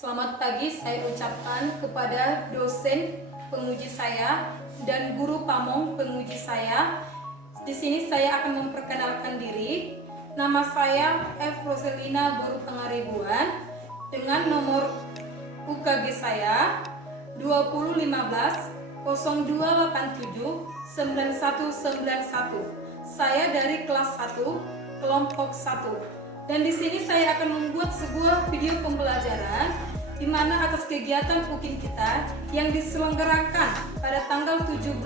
Selamat pagi saya ucapkan kepada dosen penguji saya dan guru pamong penguji saya. Di sini saya akan memperkenalkan diri. Nama saya F. Roselina Boru Pangaribuan dengan nomor UKG saya 2015 0287 9191. Saya dari kelas 1, kelompok 1. Dan di sini saya akan membuat sebuah video pembelajaran di mana atas kegiatan UKIN kita yang diselenggarakan pada tanggal 17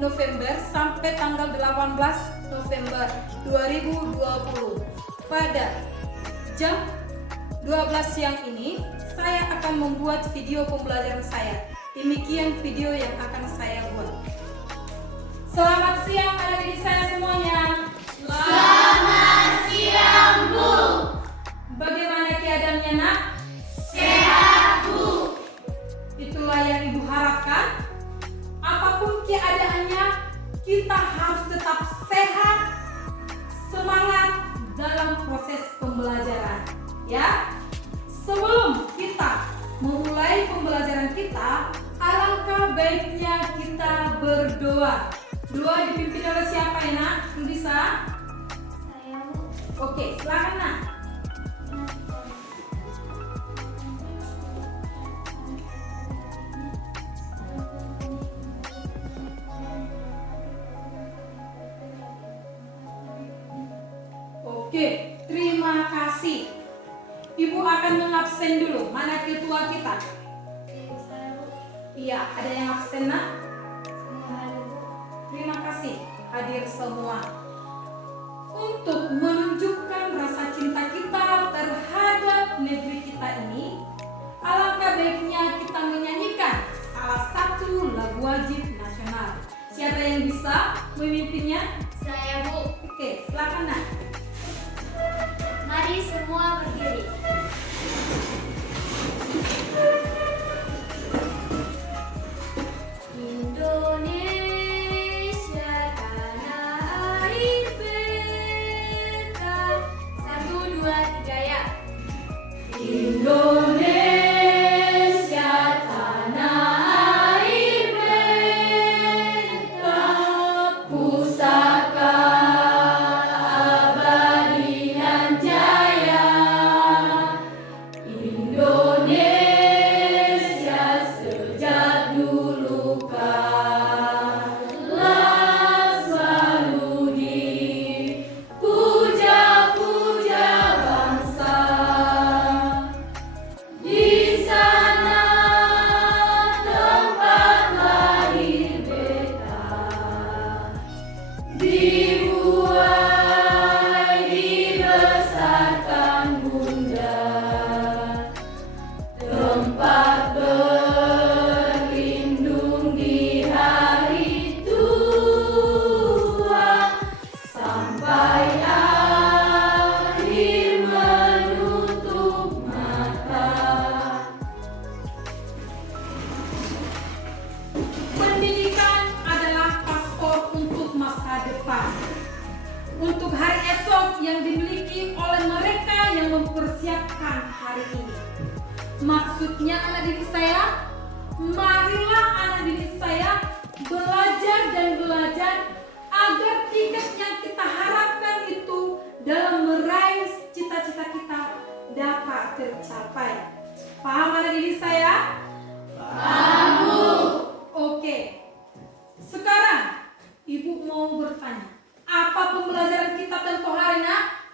November sampai tanggal 18 November 2020. Pada jam 12 siang ini saya akan membuat video pembelajaran saya. Demikian video yang akan saya buat. Selamat siang adik-adik saya semuanya. Selamat siang, Bu. Bagaimana keadaannya, Nak? Sehat, Bu. Itulah yang Ibu harapkan. Apapun keadaannya, kita harus tetap sehat, semangat dalam proses pembelajaran. Ya, sebelum kita memulai pembelajaran kita, alangkah baiknya kita berdoa. Doa dipimpin oleh siapa ya, Nak? Lu bisa? Saya, Bu. Oke, silakan, Nak. Oke, terima kasih. Ibu akan mengabsen dulu. Mana ketua kita? Saya, Bu. Iya, ada yang absen, Nak? Semua ada, Bu. Terima kasih hadir semua. Untuk menunjukkan rasa cinta kita terhadap negeri kita ini, alangkah baiknya kita menyanyikan salah satu lagu wajib nasional. Siapa yang bisa memimpinnya? Saya, Bu. Oke, silakan, Nak. Mari semua berdiri. Indonesia tanah air beta. 1, 2, 3 ya. Indonesia tanah air beta, pusaka abadi nan jaya. Indonesia sejak dulu kala selalu dipuja-puja bangsa. Di sana tempat lahir beta, dibuai dibesarkan bunda, tempat berlindung di hari tua sampai akhir menutup mata. Pendidikan adalah paspor untuk masa depan, untuk hari esok yang dimiliki oleh mereka yang mempersiapkan hari ini. Maksudnya anak didik saya, marilah anak didik saya belajar dan belajar agar tiket yang kita harapkan itu dalam meraih cita-cita kita dapat tercapai. Paham anak didik saya? Paham, Bu. Oke. Sekarang Ibu mau bertanya, apa pembelajaran kita tempoh hari, Nak?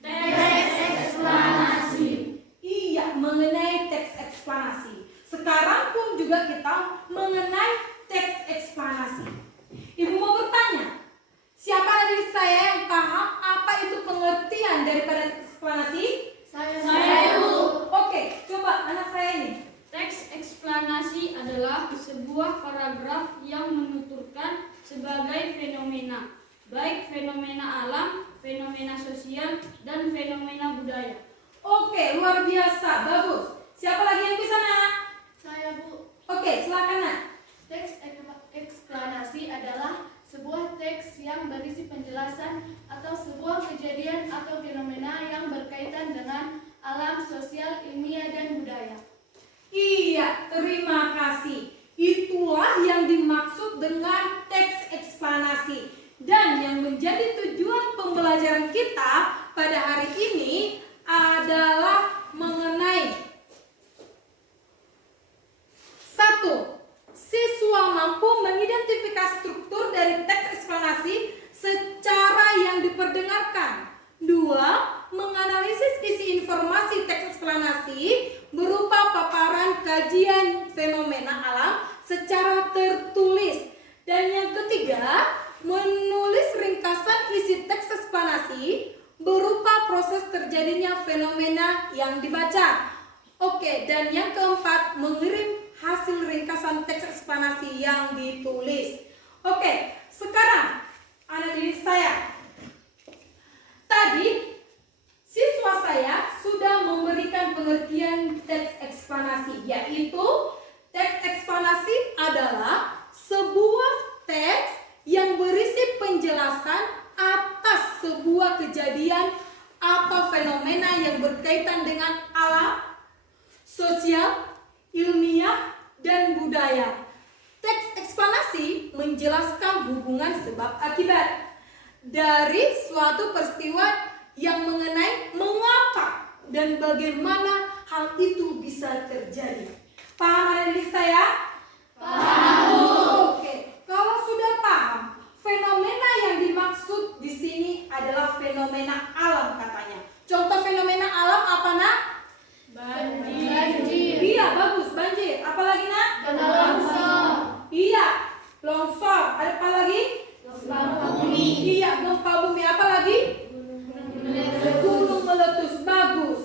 Teks eksplanasi. Iya, mengenai teks eksplanasi. Sekarang pun juga kita mengenai teks eksplanasi. Ibu mau bertanya, siapa dari saya yang paham apa itu pengertian daripada teks eksplanasi? Saya, Bu. Oke, coba anak saya ini. Teks eksplanasi adalah sebuah paragraf yang menuturkan sebagai fenomena, baik fenomena alam, fenomena sosial, dan fenomena budaya. Oke, luar biasa, bagus. Siapa lagi yang bisa, Nak? Saya, Bu. Oke, silakan, Nak. Teks eksplanasi adalah sebuah teks yang berisi penjelasan atau sebuah kejadian atau fenomena yang berkaitan dengan alam, sosial, ilmiah, dan budaya. Iya, terima kasih. Itulah yang dimaksud dengan teks eksplanasi. Dan yang menjadi tujuan pembelajaran kita pada hari ini adalah mengenai 1. Siswa mampu mengidentifikasi struktur dari teks eksplanasi secara yang diperdengarkan. 2. Menganalisis isi informasi teks eksplanasi berupa paparan kajian fenomena alam secara tertulis. Dan yang ketiga, menulis ringkasan isi teks eksplanasi berupa proses terjadinya fenomena yang dibaca. Oke, dan yang keempat, mengirim hasil ringkasan teks eksplanasi yang ditulis. Oke, sekarang anak didik saya. Tadi siswa saya sudah memberikan pengertian teks eksplanasi, yaitu teks eksplanasi adalah sebuah teks yang berisi penjelasan atas sebuah kejadian atau fenomena yang berkaitan dengan alam, sosial, ilmiah, dan budaya. Teks eksplanasi menjelaskan hubungan sebab akibat dari suatu peristiwa yang mengenai mengapa dan bagaimana hal itu bisa terjadi. Paham adik saya? Paham. Oke, kalau sudah paham, fenomena yang dimaksud di sini adalah fenomena alam katanya. Contoh fenomena alam apa, Nak? Banjir. Iya, bagus, banjir. Apalagi, Nak? Longsor. Iya, longsor. Ada apa lagi? Gempa bumi. Iya, gempa bumi. Apa lagi? Gunung meletus. Bagus.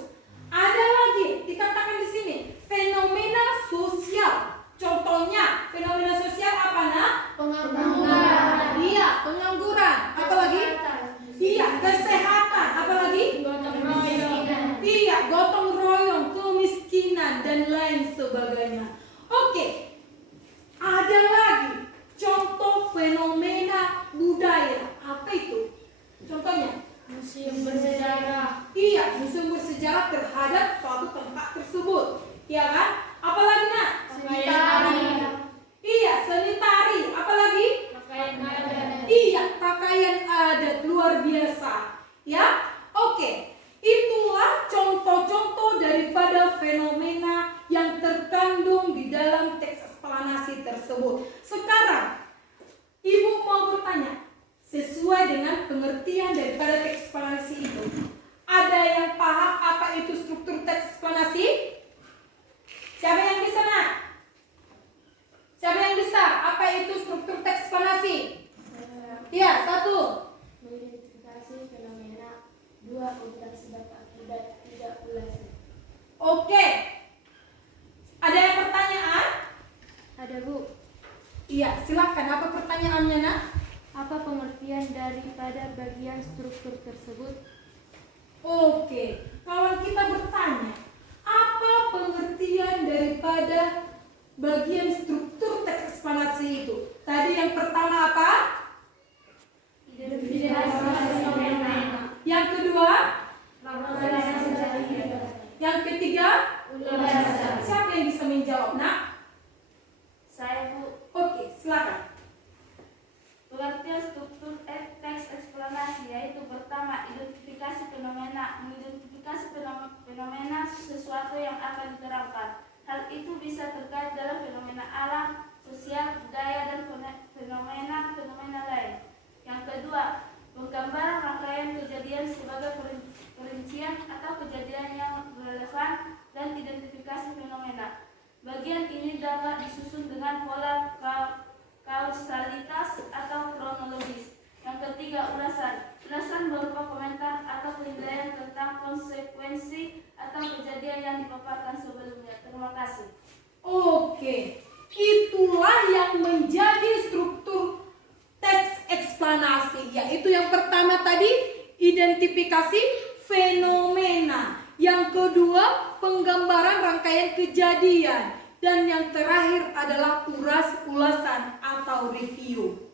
Ada lagi dikatakan di sini fenomena sosial. Contohnya fenomena sosial apa, Nak? Pengangguran. Iya, pengangguran. Apa lagi? Iya, kesehatan. Apa lagi? Iya, gotong royong, kemiskinan, dan lain sebagainya. Oke, ada lagi contoh fenomena budaya. Apa itu? Contohnya? Museum bersejarah. Iya, museum bersejarah terhadap suatu tempat tersebut. Iya kan? Apalagi, Nak? Tari. Iya, seni tari. Apalagi? Pakaian adat. Iya, pakaian adat luar biasa. Ya, oke. Itulah contoh-contoh daripada fenomena yang terkandung di dalam teks eksplanasi tersebut. Sekarang, Ibu mau bertanya, sesuai dengan pengertian daripada teks eksplanasi itu, ada yang paham apa itu struktur teks eksplanasi? Siapa yang bisa, Nak? Siapa yang bisa? Apa itu struktur teks eksplanasi? Iya, 1. Mengidentifikasi fenomena. 2. Memberikan sebab akibat. 3. Ulasan. Oke. Ada yang pertanyaan? Ada, Bu. Iya, silakan. Apa pertanyaannya, Nak? Apa pengertian daripada bagian struktur tersebut? Oke. Kalau kita bertanya, apa pengertian daripada bagian struktur teks eksplanasi itu? Tadi yang pertama apa? Identifikasi fenomena. Yang kedua? Proses terjadi. Yang ketiga? Ulasan. Siapa yang bisa menjawab, Nak? Saya, Bu. Oke, silakan. Pengertian struktur teks eksplanasi yaitu pertama, identifikasi fenomena. Mengidentifikasi fenomena sesuatu yang akan diterangkan. Hal itu bisa terkait dalam fenomena alam, sosial, budaya, dan fenomena lain. Yang kedua, penggambaran rangkaian kejadian sebagai perincian atau kejadian yang relevan dan identifikasi fenomena. Bagian ini dapat disusun dengan pola kausalitas atau kronologis. Yang ketiga, ulasan. Ulasan berupa komentar atau penilaian tentang konsekuensi atau kejadian yang dipaparkan sebelumnya. Terima kasih. Oke, itulah yang menjadi struktur teks eksplanasi, yaitu yang pertama tadi identifikasi fenomena, yang kedua penggambaran rangkaian kejadian, dan yang terakhir adalah ulasan atau review.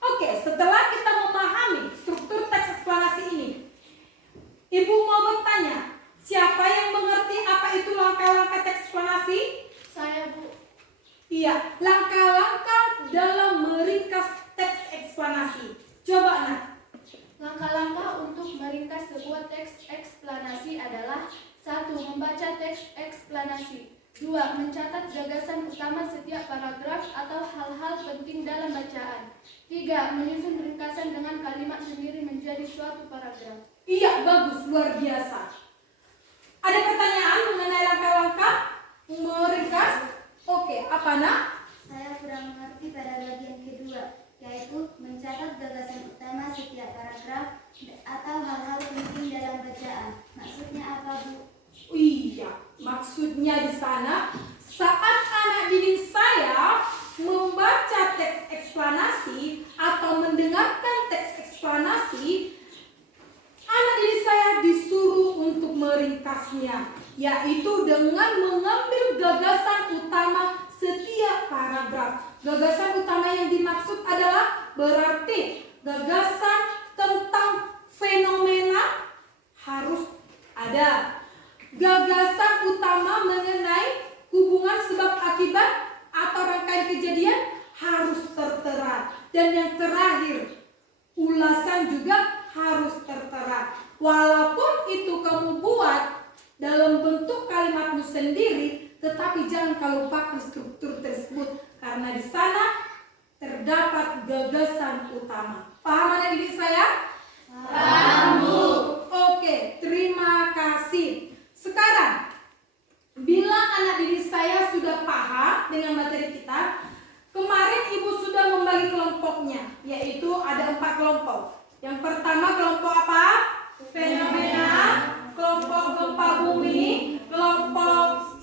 Oke, setelah kita memahami struktur teks eksplanasi ini, Ibu mau bertanya, siapa yang langkah-langkah teks eksplanasi? Saya, Bu. Iya, langkah-langkah dalam meringkas teks eksplanasi. Coba Nat. Langkah-langkah untuk meringkas sebuah teks eksplanasi adalah 1. Membaca teks eksplanasi. 2. Mencatat gagasan utama setiap paragraf atau hal-hal penting dalam bacaan. 3. Menyusun ringkasan dengan kalimat sendiri menjadi suatu paragraf. Iya, bagus, luar biasa. Ada pertanyaan mengenai langkah-langkah meringkas? Oke, apa Nak? Saya kurang mengerti pada bagian kedua, yaitu mencatat gagasan utama setiap paragraf atau hal-hal penting dalam bacaan. Maksudnya apa, Bu? Iya, maksudnya di sana saat anak didik saya membaca teks eksplanasi atau mendengarkan teks eksplanasi, anak didik saya disuruh untuk meringkasnya, yaitu dengan mengambil gagasan utama setiap paragraf. Gagasan utama yang dimaksud adalah berarti gagasan tentang fenomena harus ada. Gagasan utama mengenai hubungan sebab akibat atau rangkaian kejadian harus tertera. Dan yang terakhir, ulasan juga harus tertera. Walaupun itu kamu buat dalam bentuk kalimatmu sendiri, tetapi jangan kau lupakan struktur tersebut karena di sana terdapat gagasan utama. Paham anak didik saya? Paham, Bu. Oke, terima kasih. Sekarang, bila anak didik saya sudah paham dengan materi kita, kemarin Ibu sudah membagi kelompoknya, yaitu ada 4 kelompok. Yang pertama kelompok apa? Fenomena, kelompok gempa bumi, kelompok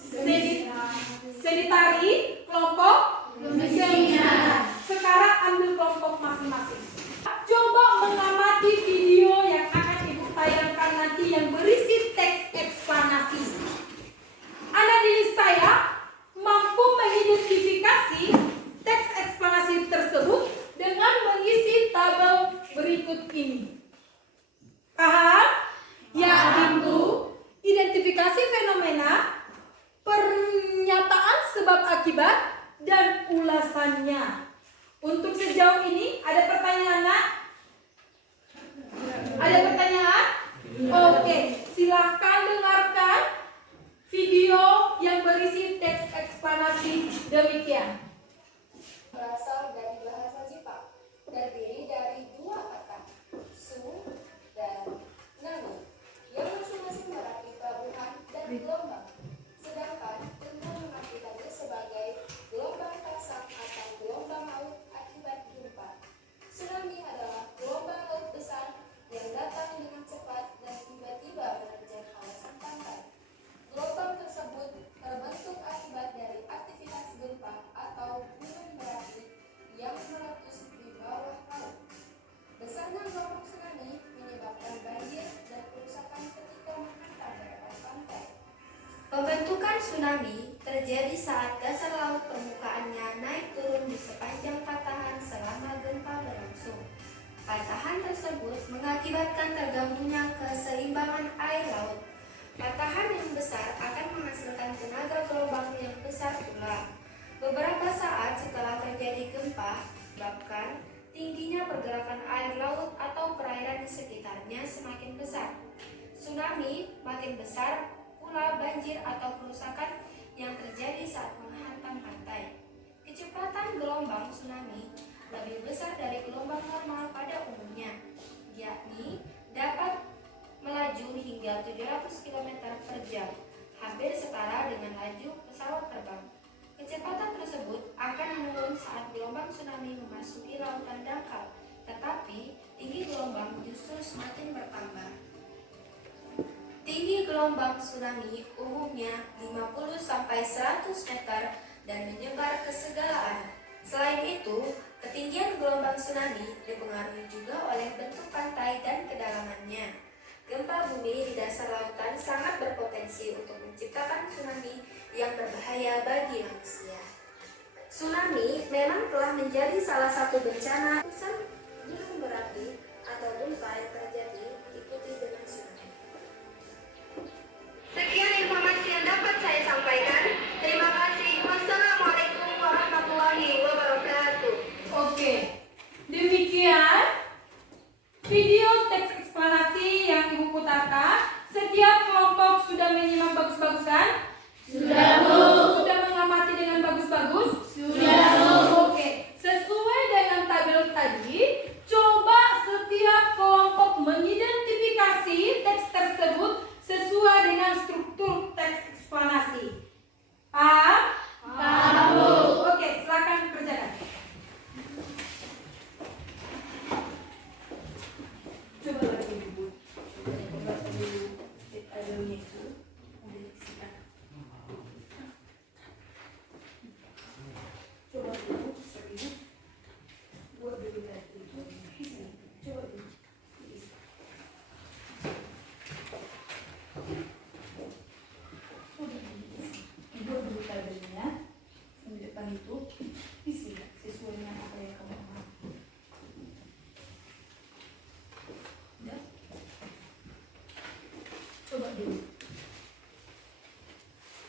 seditari, kelompok seminar. Sekarang ambil kelompok masing-masing. Coba mengamati video yang akan Ibu tayangkan nanti yang berisi teks eksplanasi. Anak didik saya mampu mengidentifikasi teks eksplanasi tersebut dengan mengisi tabel berikut ini. Paham? Yaitu identifikasi fenomena, pernyataan sebab akibat, dan ulasannya. Untuk sejauh ini ada pertanyaan, Nak? Ada pertanyaan? Oke, silakan dengarkan video yang berisi teks eksplanasi demikian. Berasal dari bahasa Jepang, terdiri dari 2 kata, su dan nami, yang masing-masing berarti pelabuhan dan gelombang. Sedangkan tentang mengartikannya sebagai gelombang pasang atau gelombang laut akibat gempa. Tsunami adalah gelombang laut besar yang datang dengan cepat dan tiba-tiba menerjang kawasan pantai. Gelombang tersebut terbentuk akibat dari aktivitas gempa atau gunung berapi yang meletus di bawah laut. Besarnya gelombang tsunami menyebabkan banjir dan kerusakan ketika menghantam beberapa pantai. Pembentukan tsunami terjadi saat dasar laut permukaannya naik turun di sepanjang patahan selama gempa berlangsung. Patahan tersebut mengakibatkan terganggunya keseimbangan air laut. Patahan yang besar akan menghasilkan tenaga gelombang yang besar pula. Beberapa saat setelah terjadi gempa, menyebabkan tingginya pergerakan air laut atau perairan di sekitarnya semakin besar. Tsunami makin besar pula banjir atau kerusakan yang terjadi saat menghantam pantai. Kecepatan gelombang tsunami lebih besar dari gelombang normal pada umumnya, yakni dapat melaju hingga 700 km per jam, hampir setara dengan laju pesawat terbang. Kecepatan tersebut akan menurun saat gelombang tsunami memasuki lautan dangkal, tetapi tinggi gelombang justru semakin bertambah. Tinggi gelombang tsunami umumnya 50-100 meter dan menyebar ke segala arah. Selain itu, ketinggian gelombang tsunami dipengaruhi juga oleh bentuk pantai dan kedalamannya. Gempa bumi di dasar lautan sangat berpotensi untuk menciptakan tsunami yang berbahaya bagi manusia. Tsunami memang telah menjadi salah satu bencana pusat gunung berapi atau gempa yang terjadi diikuti dengan tsunami. Sekian informasi yang dapat saya sampaikan. setiap kelompok sudah menyimak bagus-bagus kan? Sudah, Bu. Sudah mengamati dengan bagus-bagus? Sudah, Bu. Oke, sesuai dengan tabel tadi, coba setiap kelompok mengidentifikasi teks tersebut sesuai dengan struktur teks eksplanasi. Paham? Paham, Bu. Oke, silakan kerjakan. Coba lagi Bu. Coba dulu tabelnya itu. Coba dulu serius. Buat dulu tadi itu. Coba dulu. Buat dulu tabelnya. Di depan itu isi sesuai dengan apa yang kamu mau. Ya. Coba dulu.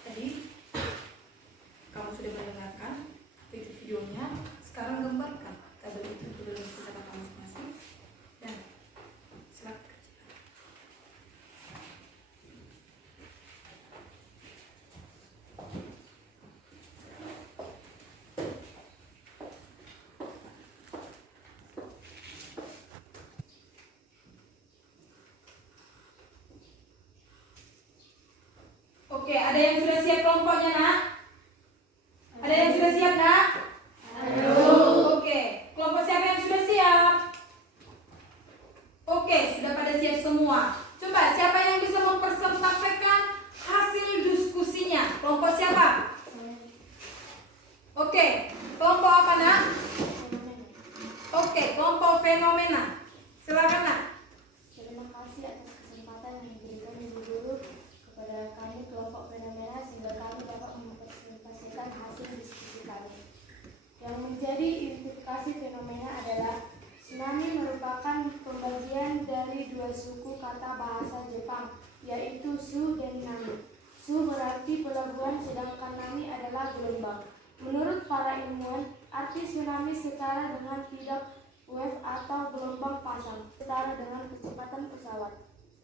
Tadi kamu sudah mendengarkan videonya, sekarang gambarkan tabel itu dalam kacamata masing-masing dan silakan kerjakan. Oke, ada yang sudah siap kelompoknya, Nak? Ada yang sudah siap, Nak? Oke, kelompok siapa yang sudah siap? Oke, sudah pada siap semua. Coba siapa yang bisa mempresentasikan hasil diskusinya? Kelompok siapa? Oke, kelompok apa, Nak? Oke, kelompok fenomena. Silakan, Nak. Terima kasih atas kesempatan yang diberikan Ibu Guru kepada kami kelompok fenomena sehingga kami dapat mempresentasikan hasil diskusi kami. Yang menjadi identifikasi fenomena adalah tsunami merupakan pembagian dari dua suku kata bahasa Jepang, yaitu su dan nami. Su berarti pelabuhan sedangkan nami adalah gelombang. Menurut para ilmuwan, arti tsunami setara dengan tidak wave atau gelombang pasang, setara dengan kecepatan pesawat.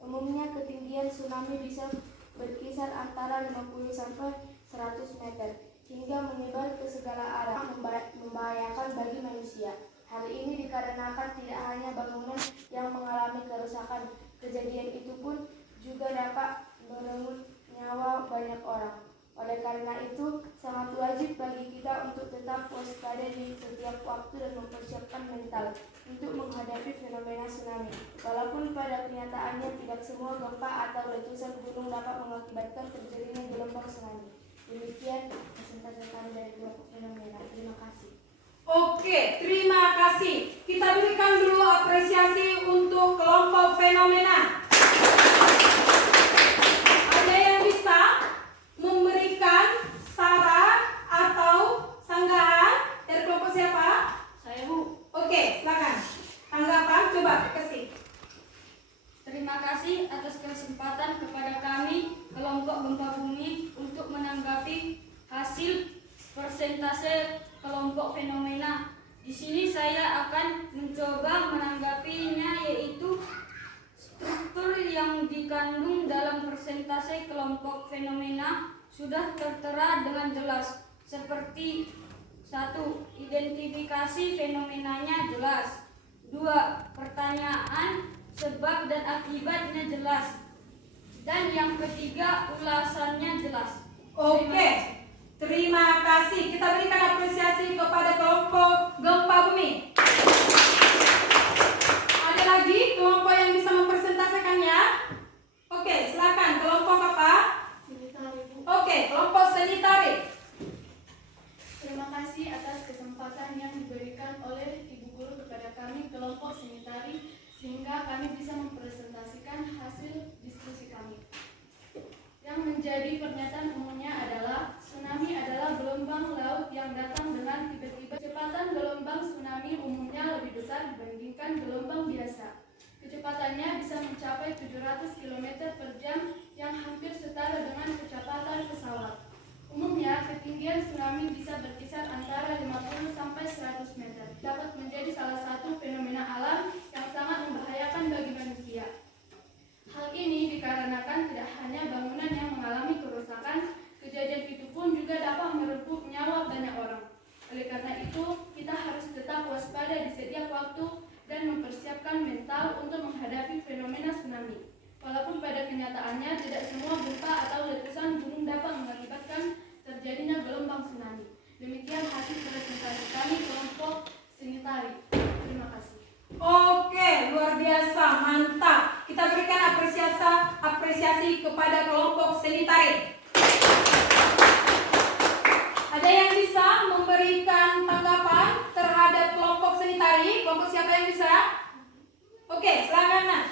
Umumnya ketinggian tsunami bisa berkisar antara 50 sampai 100 meter hingga menyebar ke segala arah, membahayakan bagi manusia. Hal ini dikarenakan tidak hanya bangunan yang mengalami kerusakan, kejadian itu pun juga dapat merenggut nyawa banyak orang. Oleh karena itu, sangat wajib bagi kita untuk tetap waspada di setiap waktu dan mempersiapkan mental untuk menghadapi fenomena tsunami. Walaupun pada kenyataannya tidak semua gempa atau letusan gunung dapat mengakibatkan terjadinya gelombang tsunami. Demikian presentasi kami dari kelompok fenomena. Terima kasih. Oke, terima kasih. Kita berikan dulu apresiasi untuk kelompok fenomena. Ada yang bisa memberikan saran atau sanggahan dari kelompok siapa? Saya, Bu. Oke, silakan. Tanggapan coba kasih. Terima kasih atas kesempatan kepada kami kelompok gempa bumi untuk menanggapi hasil persentase kelompok fenomena. Di sini saya akan mencoba menanggapinya, yaitu struktur yang dikandung dalam persentase kelompok fenomena sudah tertera dengan jelas. Seperti 1. Identifikasi fenomenanya jelas. 2. Pertanyaan sebab dan akibatnya jelas. Dan yang ketiga, ulasannya jelas. Oke, terima kasih. Kita berikan apresiasi kepada kelompok gempa bumi. Ada lagi kelompok yang bisa mempresentasikannya? Oke, silakan. Kelompok apa? Oke, kelompok seni tarik. Terima kasih atas kesempatan yang diberikan oleh Ibu Guru kepada kami kelompok seni tari sehingga kami bisa mempresentasikan hasil diskusi kami. Yang menjadi pernyataan umumnya adalah tsunami adalah gelombang laut yang datang dengan tiba-tiba. Kecepatan gelombang tsunami umumnya lebih besar dibandingkan gelombang biasa. Kecepatannya bisa mencapai 700 km per jam yang hampir setara dengan kecepatan pesawat. Umumnya, ketinggian tsunami bisa berkisar antara 50 sampai 100 meter. Dapat menjadi salah satu fenomena alam yang sangat membahayakan bagi manusia. Hal ini dikarenakan tidak hanya bangunan yang mengalami kerusakan, kejadian itu pun juga dapat merebut nyawa banyak orang. Oleh karena itu, kita harus tetap waspada di setiap waktu dan mempersiapkan mental untuk menghadapi fenomena tsunami. Walaupun pada kenyataannya tidak semua gempa atau letusan gunung dapat mengakibatkan terjadinya gelombang tsunami. Demikian hasil presentasi kami kelompok seni tari. Terima kasih. Oke, luar biasa, mantap. Kita berikan apresiasi kepada kelompok seni tari. Ada yang bisa memberikan tanggapan terhadap kelompok seni tari? Kelompok siapa yang bisa? Oke, silakan Nah.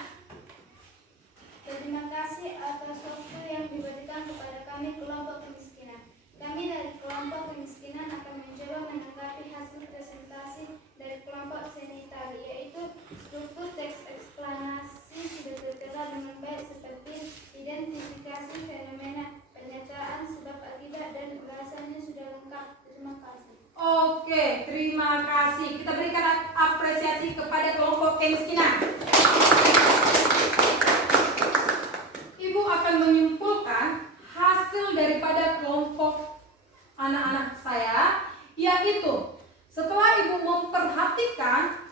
Terima kasih atas waktu yang diberikan kepada kami kelompok kemiskinan. Kami dari kelompok kemiskinan akan mencoba menanggapi hasil presentasi dari kelompok seni tari, yaitu struktur teks eksplanasi sudah tertera dengan baik seperti identifikasi fenomena, penyataan sebab akibat, dan ulasannya sudah lengkap. Terima kasih. Oke, terima kasih. Kita berikan apresiasi kepada kelompok kemiskinan. Ibu akan menyimpulkan hasil daripada kelompok anak-anak saya, yaitu setelah ibu memperhatikan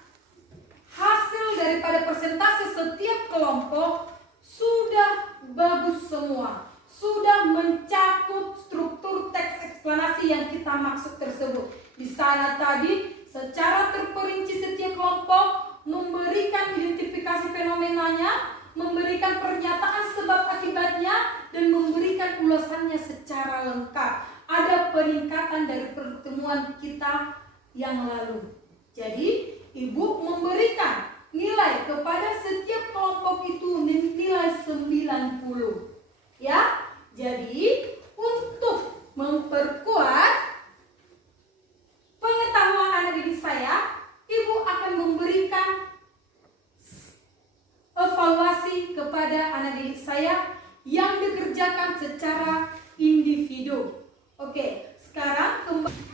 hasil daripada persentase setiap kelompok sudah bagus semua, sudah mencakup struktur teks eksplanasi yang kita maksud tersebut. Di sana tadi secara terperinci setiap kelompok memberikan identifikasi fenomenanya, memberikan pernyataan sebab akibatnya, dan memberikan ulasannya secara lengkap. Ada peningkatan dari pertemuan kita yang lalu. Jadi, ibu memberikan nilai kepada setiap kelompok itu nilai 90. Ya, jadi untuk memperkuat pengetahuan anak didik saya, ibu akan memberikan evaluasi kepada anak didik saya yang dikerjakan secara individu. Oke, sekarang kembali.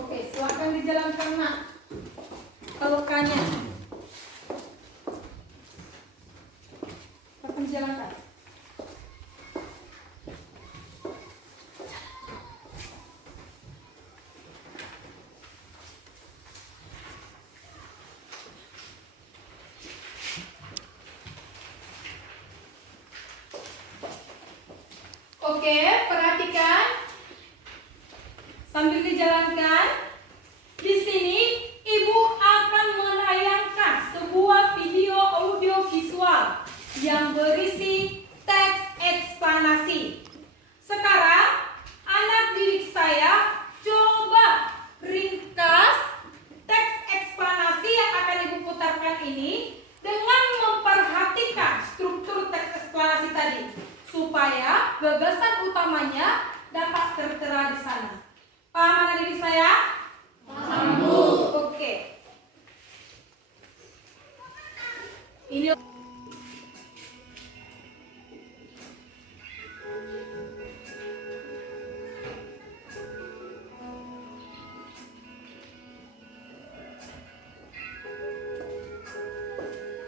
Oke, silakan dijalankan Nak. Pelukannya. Silakan dijalankan. Oke, perhatikan sambil dijalankan. Di sini ibu akan menayangkan sebuah video audio visual yang berisi teks eksplanasi. Sekarang anak didik saya coba ringkas teks eksplanasi yang akan ibu putarkan ini dengan memperhatikan struktur teks eksplanasi tadi, supaya gagasan utamanya dapat tertera di sana. Paham anak didik saya? Paham, Bu. Oke. Ini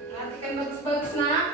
perhatikan bagus-bagus Nak.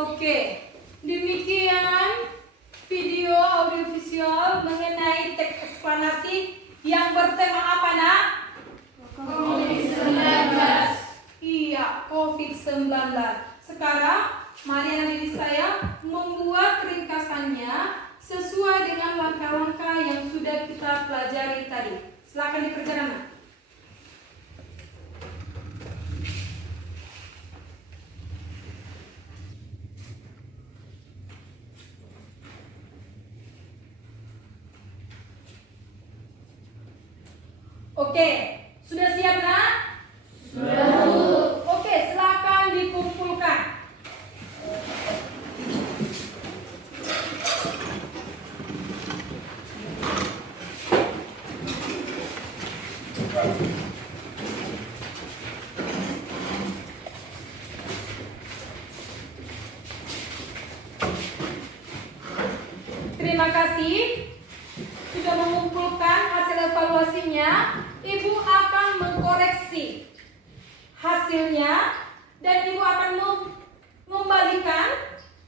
Oke, demikian video audiovisual mengenai teks eksplanasi yang bertema apa, Nak? COVID-19. Iya, COVID-19. Sekarang, mari adik saya membuat ringkasannya sesuai dengan langkah-langkah yang sudah kita pelajari tadi. Silakan dikerjakan, Nak. Oke, sudah siap, Nak? Sudah. Oke, silakan dikumpulkan. Terima kasih sudah mengumpulkan hasil evaluasinya. Ibu akan mengkoreksi hasilnya dan ibu akan membalikan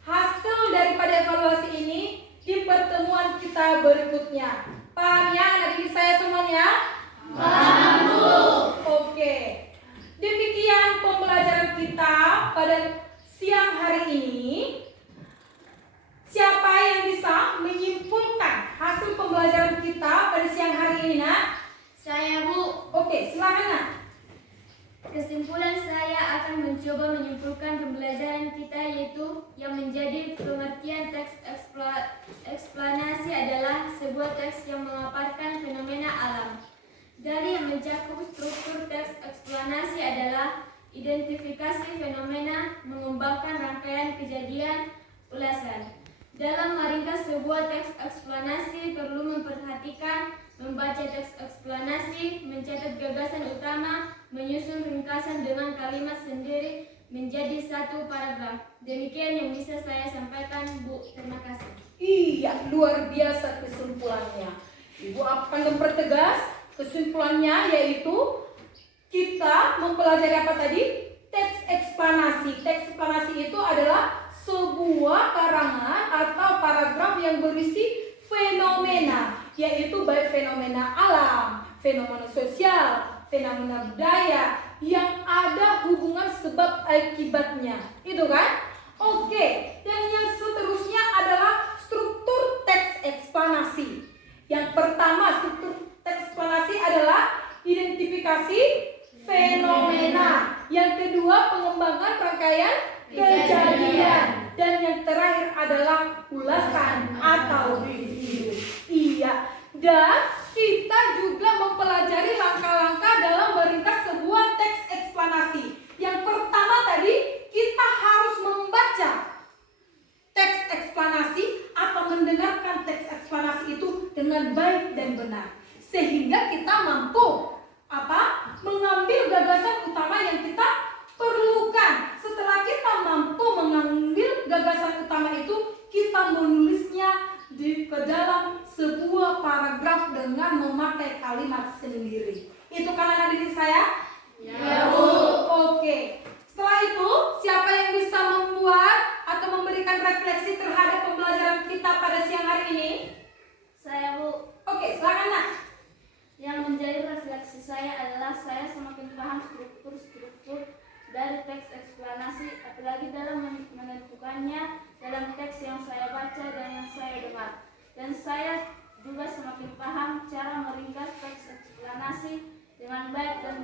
hasil daripada evaluasi ini di pertemuan kita berikutnya. Paham ya anak didik saya semuanya? Paham, Bu. Oke. Demikian pembelajaran kita pada siang hari ini. Siapa yang bisa menyimpulkan hasil pembelajaran kita pada siang hari ini, Nak? Saya, Bu. Oke, silakan, Nak. Kesimpulan saya akan mencoba menyimpulkan pembelajaran kita yaitu yang menjadi pengertian teks eksplanasi adalah sebuah teks yang memaparkan fenomena alam. Dari yang mencakup struktur teks eksplanasi adalah identifikasi fenomena, mengembangkan rangkaian kejadian, ulasan. Dalam meringkas sebuah teks eksplanasi perlu memperhatikan membaca teks eksplanasi, mencatat gagasan utama, menyusun ringkasan dengan kalimat sendiri menjadi satu paragraf. Demikian yang bisa saya sampaikan, Bu. Terima kasih. Iya, luar biasa kesimpulannya. Ibu akan mempertegas kesimpulannya yaitu kita mempelajari apa tadi? Teks eksplanasi. Teks eksplanasi itu adalah sebuah karangan atau paragraf yang berisi fenomena, yaitu baik fenomena alam, fenomena sosial, fenomena budaya yang ada hubungan sebab akibatnya. Itu kan? Oke, dan yang seterusnya adalah struktur teks eksplanasi. Yang pertama, struktur teks eksplanasi adalah identifikasi fenomena. Yang kedua, pengembangan rangkaian kejadian. Dan yang terakhir adalah ulasan atau review. Iya, dan kita juga mempelajari langkah-langkah dalam meringkas sebuah teks eksplanasi. Yang pertama tadi, kita harus membaca teks eksplanasi atau mendengarkan teks eksplanasi itu dengan baik dan benar. Sehingga kita mampu mengambil gagasan utama yang kita perlukan. Setelah kita mampu mengambil gagasan utama itu, kita menulisnya ke dalam sebuah paragraf dengan memakai kalimat sendiri. Itu kan anak didik saya? Ya, Bu. Oke. Setelah itu, siapa yang bisa membuat atau memberikan refleksi terhadap pembelajaran kita pada siang hari ini? Saya, Bu. Oke, silakan, Nak. Yang menjadi refleksi saya adalah saya semakin paham struktur dari teks eksplanasi, apalagi dalam menentukannya dalam teks yang saya baca dan yang saya dengar. Dan saya juga semakin paham cara meringkas teks eksplanasi dengan baik dan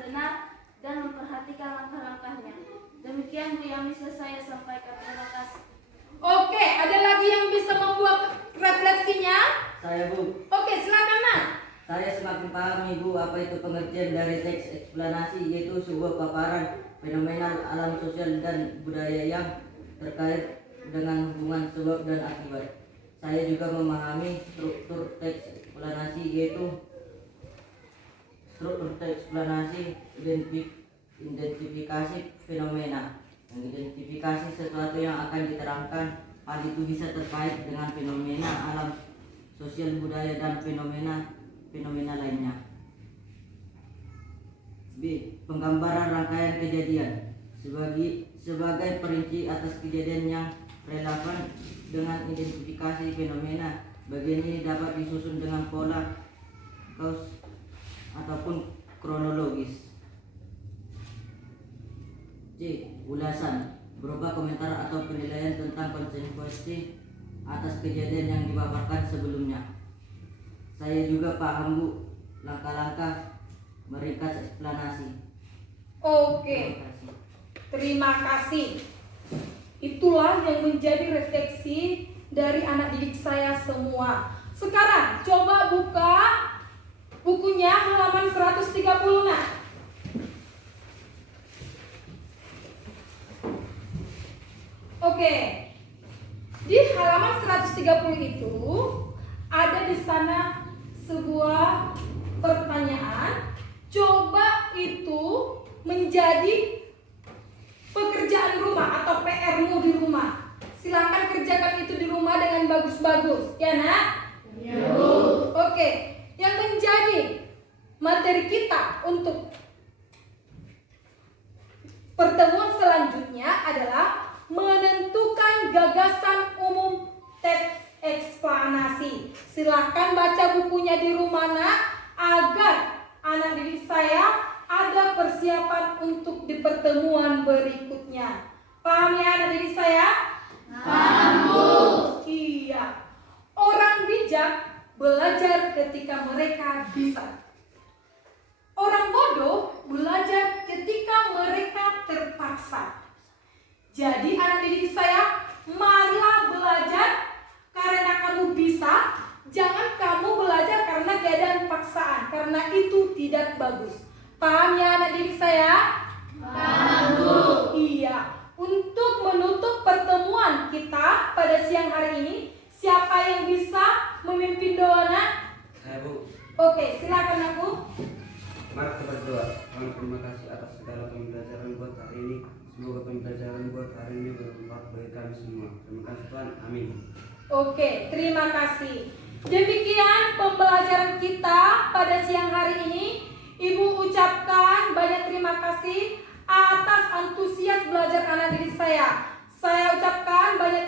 benar dan memperhatikan langkah-langkahnya. Demikian, Bu, yang bisa saya sampaikan. Terima kasih. Oke, ada lagi yang bisa membuat refleksinya? Saya, Bu. Oke, silakan, Nak. Saya semakin paham, Ibu, apa itu pengertian dari teks eksplanasi, yaitu sebuah paparan fenomena alam sosial dan budaya yang terkait dengan hubungan sebab dan akibat. Saya juga memahami struktur teks eksplanasi, yaitu struktur teks eksplanasi identifikasi fenomena, mengidentifikasi sesuatu yang akan diterangkan. Hal itu bisa terkait dengan fenomena alam sosial, budaya, dan fenomena lainnya. B. Penggambaran rangkaian kejadian. sebagai perinci atas kejadian yang relevan dengan identifikasi fenomena. Bagian ini dapat disusun dengan pola kaus ataupun kronologis. C. Ulasan berupa komentar atau penilaian tentang konsekuensi atas kejadian yang dipaparkan sebelumnya. Saya juga paham, Bu, langkah-langkah meringkas eksplanasi. Oke, terima kasih. Itulah yang menjadi refleksi dari anak didik saya semua. Sekarang coba buka bukunya halaman 130. Nah, oke, di halaman 130 itu ada di sana sebuah pertanyaan. Coba itu menjadi pekerjaan rumah atau PR-mu di rumah. Silakan kerjakan itu di rumah dengan bagus-bagus, ya nak? Ya, Bu. Oke, yang menjadi materi kita untuk pertemuan selanjutnya adalah menentukan gagasan umum teks eksplanasi. Silakan baca bukunya di rumah, nak, agar anak didik saya ada persiapan untuk di pertemuan berikutnya. Paham ya anak didik saya? Paham, Bu. Iya. Orang bijak belajar ketika mereka bisa. Orang bodoh belajar ketika mereka terpaksa. Jadi anak didik saya, marilah belajar karena kamu bisa. Jangan kamu belajar karena keadaan paksaan, karena itu tidak bagus. Paham ya anak didik saya? Paham, Bu. Iya. Untuk menutup pertemuan kita pada siang hari ini, siapa yang bisa memimpin doa, nak? Saya, Bu. Oke, silakan aku. Mari kita berdoa. Tuhan, terima kasih atas segala pembelajaran buat hari ini. Semoga pembelajaran buat hari ini bermanfaat bagi kami semua. Terima kasih Tuhan. Amin. Oke, terima kasih. Demikian pembelajaran kita pada siang hari ini. Ibu ucapkan banyak terima kasih atas antusias belajar anak didik saya. Saya ucapkan banyak